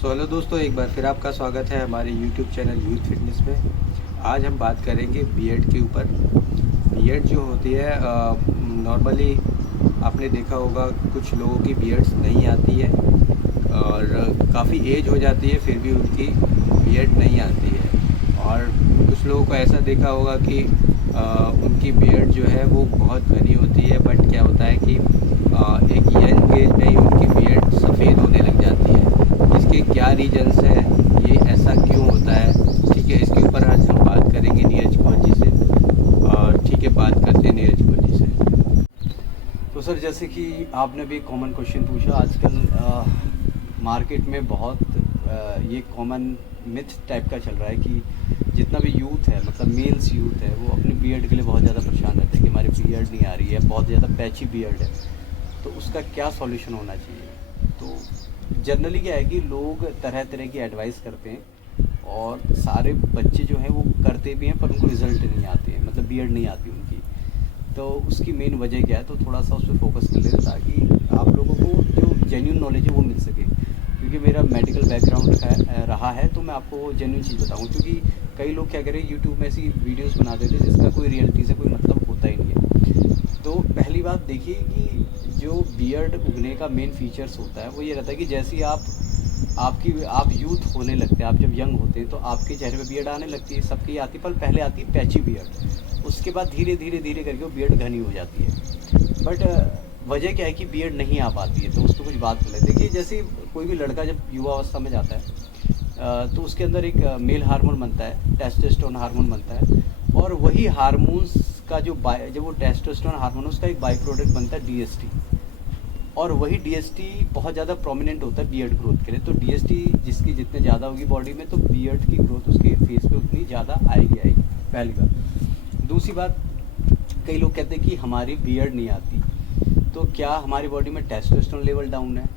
Hello दोस्तों, एक बार फिर आपका स्वागत है हमारे यूट्यूब चैनल यूथ फिटनेस में। आज हम बात करेंगे बीएड के ऊपर। बीएड जो होती है नॉर्मली आपने देखा होगा कुछ लोगों की बीएड्स नहीं आती है और काफ़ी एज हो जाती है फिर भी उनकी बीएड नहीं आती है। और कुछ लोगों को ऐसा देखा होगा कि उनकी बीएड जो है वो बहुत घनी होती है, बट क्या होता है कि एक यंग एज में ही उनकी बीएड सफ़ेद होने लग जाती है। इसके क्या रीजंस हैं, ये ऐसा क्यों होता है, ठीक है, इसके ऊपर आज हम बात करेंगे नीरज कौर जी से। और ठीक है, बात करते हैं नीरज कौर जी से। तो सर, जैसे कि आपने भी कॉमन क्वेश्चन पूछा, आजकल मार्केट में बहुत ये कॉमन मिथ टाइप का चल रहा है कि जितना भी यूथ है, मतलब मेल्स यूथ है, वो अपनी बीएड के लिए बहुत ज़्यादा परेशान रहते हैं कि हमारी बीएड नहीं आ रही है, बहुत ज़्यादा पैची बीएड है, तो उसका क्या सॉल्यूशन होना चाहिए। तो जनरली क्या है कि लोग तरह तरह की एडवाइस करते हैं और सारे बच्चे जो हैं वो करते भी हैं, पर उनको रिज़ल्ट नहीं आते हैं, मतलब बीएड नहीं आती उनकी। तो उसकी मेन वजह क्या है, तो थोड़ा सा उस पर फोकस कर लेते ताकि आप लोगों को जो जेन्युइन नॉलेज है वो मिल सके। क्योंकि मेरा मेडिकल बैकग्राउंड रहा है, तो मैं आपको वो जेन्युइन चीज़ बताऊँ। क्योंकि कई लोग क्या करें, यूट्यूब में ऐसी वीडियोस बनाते थे जिसका कोई रियलिटी से कोई मतलब होता ही नहीं है। तो पहली बात देखिए कि जो बीएड उगने का मेन फीचर्स होता है वो ये रहता है कि जैसे ही आप यूथ होने लगते हैं, आप जब यंग होते हैं तो आपके चेहरे पे बीएड आने लगती है, सबकी आती है, पर पहले आती है पैची बीएड, उसके बाद धीरे धीरे धीरे करके वो बीएड घनी हो जाती है। बट वजह क्या है कि बीएड नहीं आ पाती है, तो उस पर कुछ बात कर लेते। देखिए, जैसे कोई भी लड़का जब युवा अवस्था में जाता है तो उसके अंदर एक मेल हार्मोन बनता है, टेस्टोस्टेरोन हार्मोन बनता है, और वही हार्मोन्स का जब वो टेस्टोस्टेरोन हार्मोन उसका एक बाई प्रोडक्ट बनता है डीएसटी, और वही डीएसटी बहुत ज़्यादा प्रोमिनेंट होता है बीएड ग्रोथ के लिए। तो डीएसटी जिसकी जितने ज़्यादा होगी बॉडी में, तो बीएड की ग्रोथ उसके फेस पे उतनी ज़्यादा आएगी। पहली बात। दूसरी बात, कई लोग कहते हैं कि हमारी बीएड नहीं आती, तो क्या हमारी बॉडी में टेस्टोस्टेरोन लेवल डाउन है?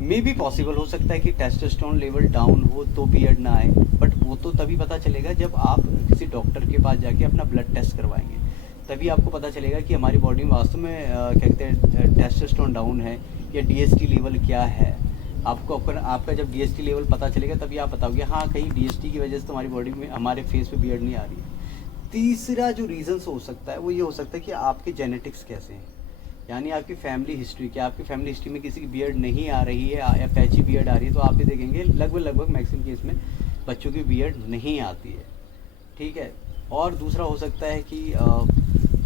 मे भी पॉसिबल हो सकता है कि टेस्टोस्टेरोन लेवल डाउन हो तो बीएड ना आए, बट वो तो तभी पता चलेगा जब आप किसी डॉक्टर के पास जाके अपना ब्लड टेस्ट करवाएंगे, तभी आपको पता चलेगा कि हमारी बॉडी में वास्तव में क्या कहते हैं टेस्टोस्टेरोन डाउन है या डीएसटी लेवल क्या है। आपका जब डीएसटी लेवल पता चलेगा तभी आप बताओगे हाँ, कहीं डीएसटी की वजह से तुम्हारी बॉडी में, हमारे फेस पे बीएड नहीं आ रही है। तीसरा जो रीज़न्स हो सकता है वो ये हो सकता है कि आपके जेनेटिक्स कैसे हैं, यानी आपकी फैमिली हिस्ट्री क्या। आपकी फैमिली हिस्ट्री में किसी की बीएड नहीं आ रही है या पैची बीएड आ रही है, तो आप भी देखेंगे लगभग मैक्सिमम केस में बच्चों की बीएड नहीं आती है, ठीक है। और दूसरा हो सकता है कि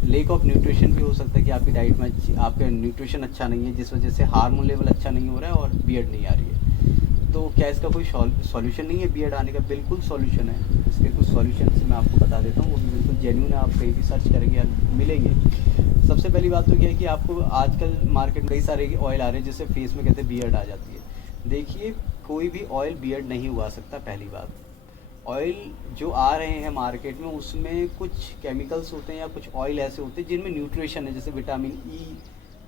लेक ऑफ न्यूट्रिशन भी हो सकता है कि आपकी डाइट में आपका न्यूट्रिशन अच्छा नहीं है, जिस वजह से हार्मोन लेवल अच्छा नहीं हो रहा है और बीएड नहीं आ रही है। तो क्या इसका कोई सॉल्यूशन नहीं है बीएड आने का? बिल्कुल सॉल्यूशन है। इसके कुछ सॉल्यूशन मैं आपको बता देता हूँ, वो भी बिल्कुल जेन्युइन है, आप कहीं भी सर्च करेंगे मिलेंगे। सबसे पहली बात तो क्या है कि आपको आजकल मार्केट में कई सारे ऑयल आ रहे हैं जिससे फेस में कहते हैं बीएड आ जाती है। देखिए, कोई भी ऑयल बीएड नहीं उगा सकता। पहली बात, ऑयल जो आ रहे हैं मार्केट में उसमें कुछ केमिकल्स होते हैं या कुछ ऑयल ऐसे होते हैं जिनमें न्यूट्रिशन है, जैसे विटामिन ई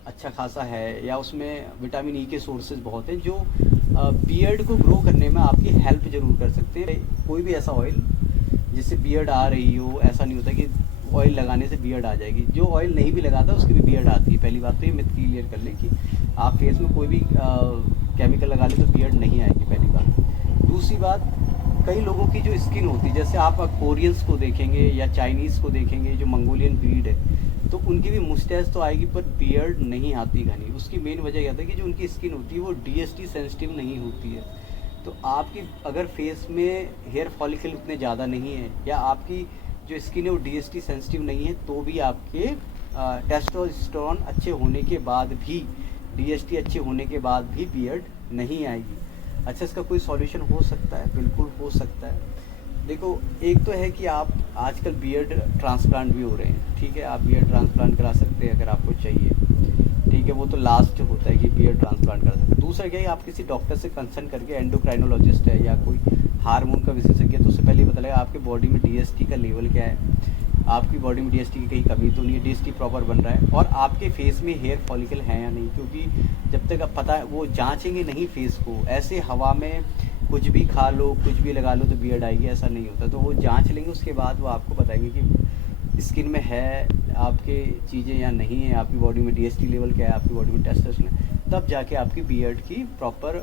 अच्छा खासा है, या उसमें विटामिन ई के सोर्सेज बहुत हैं जो बीएड को ग्रो करने में आपकी हेल्प ज़रूर कर सकते हैं। कोई भी ऐसा ऑयल जिससे बीएड आ रही हो, ऐसा नहीं होता कि ऑयल लगाने से बीएड आ जाएगी। जो ऑयल नहीं भी लगाता उसकी भी बीएड आती है। पहली बात तो ये मिथ क्लियर कर ले कि आप फेस में कोई भी केमिकल लगा ले तो बीएड नहीं आएगी, पहली बात। दूसरी बात, कई लोगों की जो स्किन होती है, जैसे आप कोरियंस को देखेंगे या चाइनीज़ को देखेंगे, जो मंगोलियन ब्रीड है, तो उनकी भी मुस्टैच तो आएगी पर बियर्ड नहीं आती घनी। उसकी मेन वजह यह है कि जो उनकी स्किन होती है वो डीएसटी सेंसिटिव नहीं होती है। तो आपकी अगर फेस में हेयर फॉलिकल उतने ज़्यादा नहीं है या आपकी जो स्किन है वो डीएसटी सेंसिटिव नहीं है, तो भी आपके टेस्टोस्टेरोन अच्छे होने के बाद भी, डीएसटी अच्छे होने के बाद भी बियर्ड नहीं आएगी। अच्छा, इसका कोई सॉल्यूशन हो सकता है? बिल्कुल हो सकता है। देखो, एक तो है कि आप आजकल बीएड ट्रांसप्लांट भी हो रहे हैं, ठीक है, आप बीएड ट्रांसप्लांट करा सकते हैं अगर आपको चाहिए, ठीक है, वो तो लास्ट होता है कि बीएड ट्रांसप्लांट करा सकते हैं। दूसरा क्या है, आप किसी डॉक्टर से कंसल्ट करके, एंडोक्राइनोलॉजिस्ट है या कोई हार्मोन का विशेषज्ञ, तो उससे पहले पता लगेगा आपके बॉडी में डीएसटी का लेवल क्या है, आपकी बॉडी में डीएसटी की कहीं कमी तो नहीं है, डीएसटी प्रॉपर बन रहा है, और आपके फेस में हेयर फॉलिकल है या नहीं। क्योंकि जब तक आप पता है, वो जांचेंगे नहीं फेस को, ऐसे हवा में कुछ भी खा लो, कुछ भी लगा लो तो बियर्ड आएगी, ऐसा नहीं होता। तो वो जांच लेंगे, उसके बाद वो आपको बताएंगे कि स्किन में है आपके चीज़ें या नहीं है, आपकी बॉडी में डीएसटी लेवल क्या है, आपकी बॉडी में टेस्टोस्टेरोन है। तब जाके आपकी बियर्ड की प्रॉपर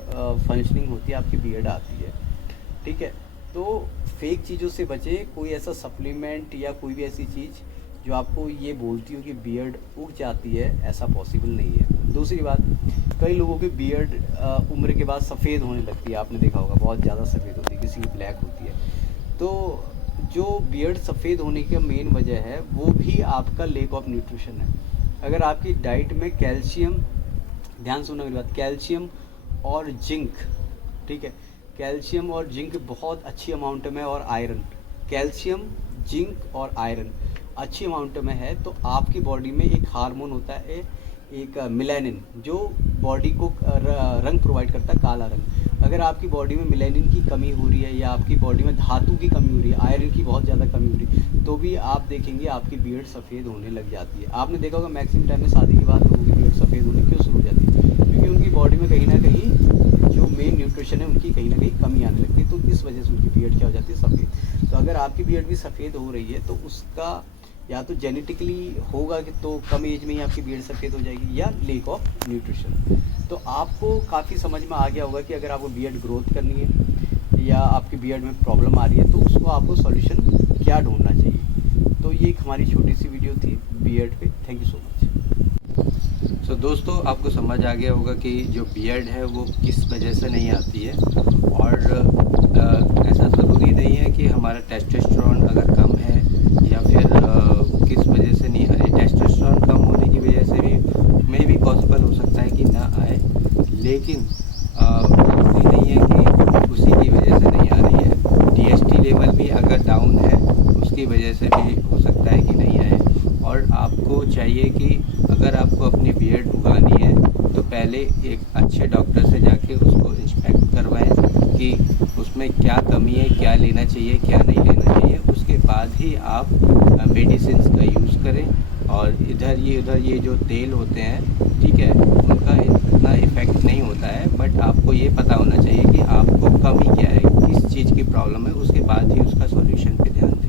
फंक्शनिंग होती है, आपकी बियर्ड आती है। ठीक है, तो फेक चीज़ों से बचे। कोई ऐसा सप्लीमेंट या कोई भी ऐसी चीज़ जो आपको ये बोलती हो कि बियर्ड उग जाती है, ऐसा पॉसिबल नहीं है। दूसरी बात, कई लोगों की बियर्ड उम्र के बाद सफ़ेद होने लगती है, आपने देखा होगा, बहुत ज़्यादा सफ़ेद होती है, किसी की ब्लैक होती है। तो जो बियर्ड सफ़ेद होने की मेन वजह है वो भी आपका लेक ऑफ न्यूट्रिशन है। अगर आपकी डाइट में कैल्शियम, ध्यान सुनना मेरी बात, कैल्शियम और जिंक, ठीक है, कैल्शियम और जिंक बहुत अच्छी अमाउंट में, और आयरन, कैल्शियम, जिंक और आयरन अच्छी अमाउंट में है, तो आपकी बॉडी में एक हार्मोन होता है, एक मिलेनिन, जो बॉडी को रंग प्रोवाइड करता है, काला रंग। अगर आपकी बॉडी में मिलेनिन की कमी हो रही है या आपकी बॉडी में धातु की कमी हो रही है, आयरन की बहुत ज़्यादा कमी हो रही है, तो भी आप देखेंगे आपकी बियर्ड सफ़ेद होने लग जाती है। आपने देखा होगा मैक्सिमम टाइम में शादी के बाद लोगों की बियर्ड सफ़ेद होने क्यों शुरू हो जाती है? क्योंकि उनकी बॉडी में कहीं ना कहीं जो मेन न्यूट्रिशन है उनकी कहीं ना कहीं कमी आने लगती है, तो इस वजह से उनकी बियर्ड क्या हो जाती है? सफ़ेद। तो अगर आपकी बियर्ड भी सफ़ेद हो रही है तो उसका या तो जेनेटिकली होगा कि तो कम एज में ही आपकी बियर्ड सफ़ेद हो जाएगी, या लेक ऑफ न्यूट्रिशन। तो आपको काफ़ी समझ में आ गया होगा कि अगर आपको बियर्ड ग्रोथ करनी है या आपकी बियर्ड में प्रॉब्लम आ रही है तो उसको आपको सॉल्यूशन क्या ढूंढना चाहिए। तो ये एक हमारी छोटी सी वीडियो थी बियर्ड पे। Thank you so much. तो दोस्तों आपको समझ आ गया होगा कि जो बियर्ड है वो किस वजह से नहीं आती है, और ऐसा ज़रूरी नहीं है कि हमारा टेस्टोस्टेरोन अगर कम है या फिर किस वजह से नहीं आ रही। टेस्टोस्टेरोन कम होने की वजह से भी पॉसिबल हो सकता है कि ना आए, लेकिन ज़रूरी नहीं है कि उसी की वजह से नहीं आ रही है। टीएसटी लेवल भी अगर डाउन है उसकी वजह से भी हो सकता है कि नहीं आए। और आपको चाहिए कि अगर आपको अपनी बियर्ड उगानी है तो पहले एक अच्छे डॉक्टर से जाके उसको इंस्पेक्ट करवाएं कि उसमें क्या कमी है, क्या लेना चाहिए, क्या नहीं लेना चाहिए। उसके बाद ही आप मेडिसिन का यूज़ करें। और इधर ये जो तेल होते हैं, ठीक है, उनका इतना इफ़ेक्ट नहीं होता है, बट आपको ये पता होना चाहिए कि आपको कमी क्या है, किस चीज़ की प्रॉब्लम है, उसके बाद ही उसका सॉल्यूशन पे ध्यान दें।